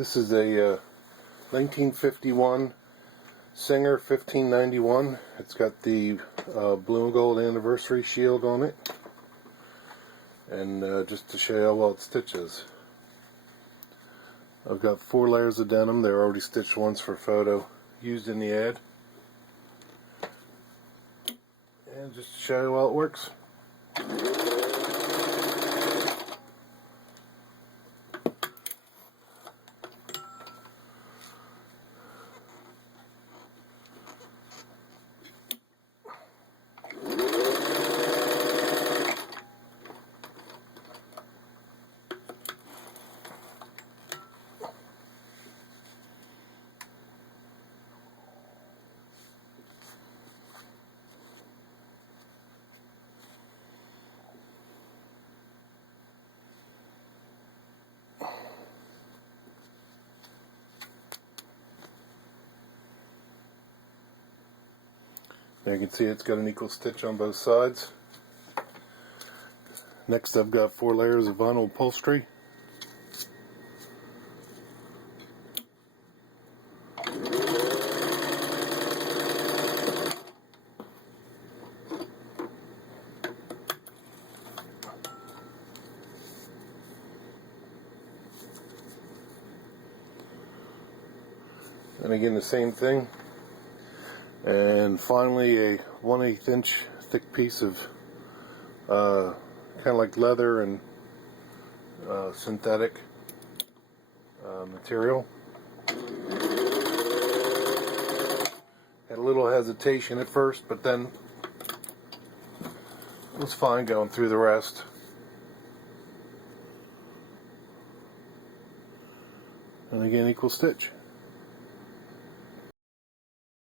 This is a 1951 Singer 1591. It's got the blue and gold anniversary shield on it. And just to show you how well it stitches. I've got 4 layers of denim. They're already stitched once for photo used in the ad. And just to show you how it works. Now you can see it's got an equal stitch on both sides. Next I've got 4 layers of vinyl upholstery. And again the same thing. And finally a 1/8 inch thick piece of kind of like leather and synthetic material. Had a little hesitation at first, but then it was fine going through the rest. And again, equal stitch.